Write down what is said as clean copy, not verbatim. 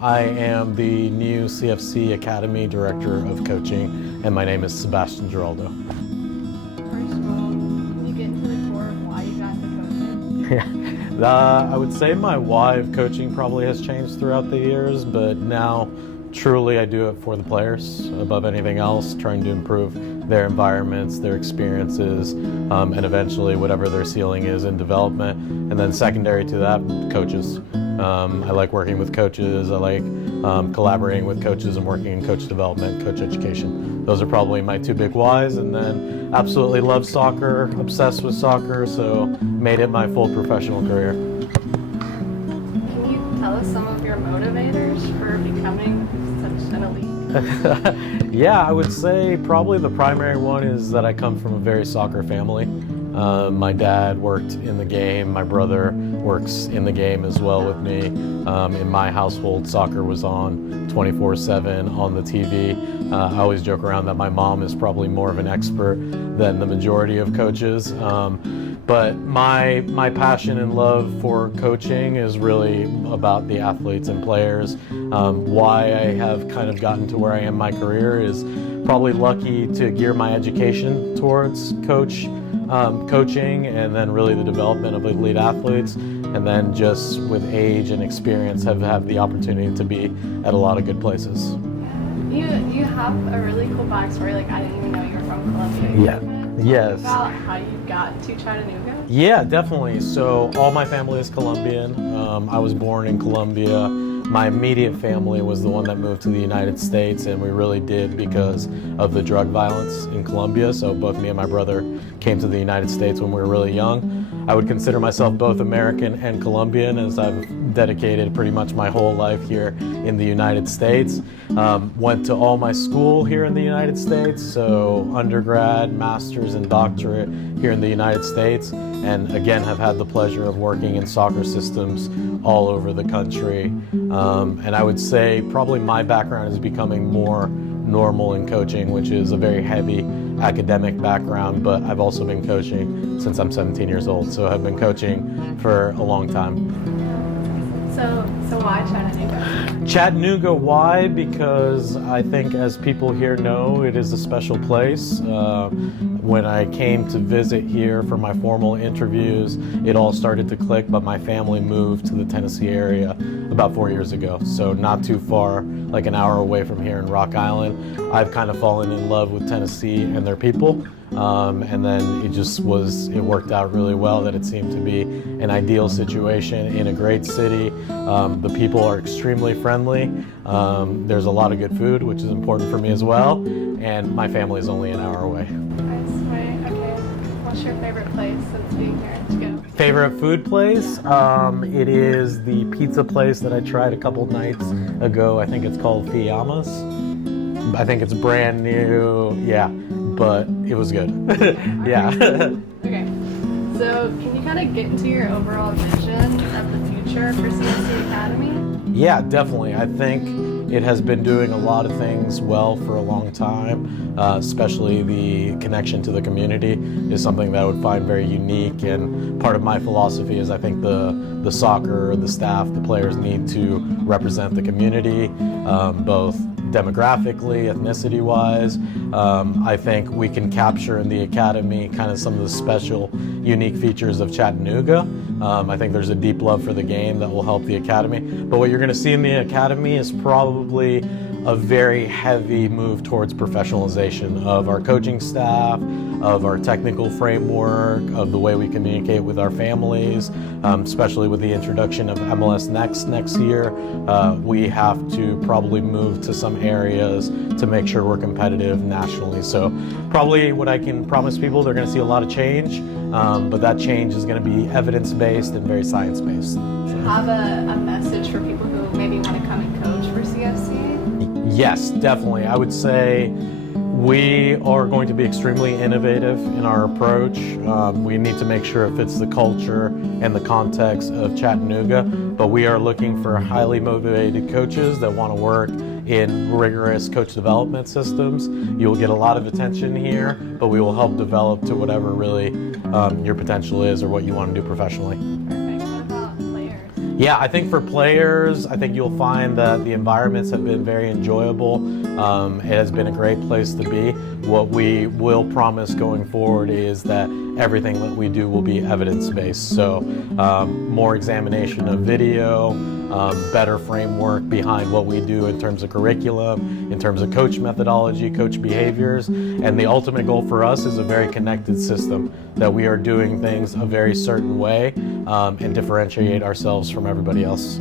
I am the new CFC Academy Director of Coaching, and my name is Sebastian Giraldo. First of all, can you get into the core of why you got into coaching? I would say my why of coaching probably has changed throughout the years, but now truly I do it for the players above anything else, trying to improve their environments, their experiences, and eventually whatever their ceiling is in development. And then secondary to that, coaches. I like working with coaches. I like collaborating with coaches and working in coach development, coach education. Those are probably my two big whys. And then absolutely love soccer, obsessed with soccer, so made it my full professional career. Can you tell us some of your motivators for becoming such an elite? Yeah, I would say probably the primary one is that I come from a very soccer family. My dad worked in the game, my brother works in the game as well with me. In my household, soccer was on 24/7 on the TV. I always joke around that my mom is probably more of an expert than the majority of coaches. But my passion and love for coaching is really about the athletes and players. Why I have kind of gotten to where I am in my career is probably lucky to gear my education towards coaching, and then really the development of elite athletes, and then just with age and experience have the opportunity to be at a lot of good places. You have a really cool backstory. Like, I didn't even know you were from Colombia. Yeah. Yes. About how you got to Chattanooga? Yeah, definitely. So all my family is Colombian. I was born in Colombia. My immediate family was the one that moved to the United States, and we really did because of the drug violence in Colombia. So both me and my brother came to the United States when we were really young. I would consider myself both American and Colombian, as I've dedicated pretty much my whole life here in the United States. Went to all my school here in the United States, so undergrad, master's, and doctorate here in the United States, and again have had the pleasure of working in soccer systems all over the country. And I would say probably my background is becoming more normal in coaching, which is a very heavy academic background, but I've also been coaching since I'm 17 years old, so I've been coaching for a long time. So why Chattanooga? Chattanooga, why? Because I think, as people here know, it is a special place. When I came to visit here for my formal interviews, it all started to click, but my family moved to the Tennessee area about 4 years ago, so not too far, like an hour away from here in Rock Island. I've kind of fallen in love with Tennessee and their people. And then it worked out really well that it seemed to be an ideal situation in a great city. The people are extremely friendly. There's a lot of good food, which is important for me as well. And my family is only an hour away. Nice. Okay. What's your favorite place since being here to go? Favorite food place? It is the pizza place that I tried a couple nights ago. I think it's called Fiamma's. I think it's brand new. Yeah. But it was good. Yeah. Okay. So can you kind of get into your overall vision of the future for CFC Academy? Yeah, definitely. I think it has been doing a lot of things well for a long time, especially the connection to the community is something that I would find very unique, and part of my philosophy is I think the soccer, the staff, the players need to represent the community, both demographically, ethnicity-wise. I think we can capture in the academy kind of some of the special, unique features of Chattanooga. I think there's a deep love for the game that will help the academy. But what you're going to see in the academy is probably a very heavy move towards professionalization of our coaching staff, of our technical framework, of the way we communicate with our families, especially with the introduction of MLS next year. We have to probably move to some areas to make sure we're competitive nationally. So probably what I can promise people, they're going to see a lot of change, but that change is going to be evidence-based and very science-based. Do you have a message for people who maybe want to come and coach for CFC? Yes, definitely. I would say we are going to be extremely innovative in our approach. We need to make sure it fits the culture and the context of Chattanooga, but we are looking for highly motivated coaches that want to work in rigorous coach development systems. You'll get a lot of attention here, but we will help develop to whatever really your potential is or what you want to do professionally. Perfect. What about players? Yeah, I think for players, I think you'll find that the environments have been very enjoyable. It has been a great place to be. What we will promise going forward is that everything that we do will be evidence-based. So more examination of video, better framework behind what we do in terms of curriculum, in terms of coach methodology, coach behaviors, and the ultimate goal for us is a very connected system, that we are doing things a very certain way and differentiate ourselves from everybody else.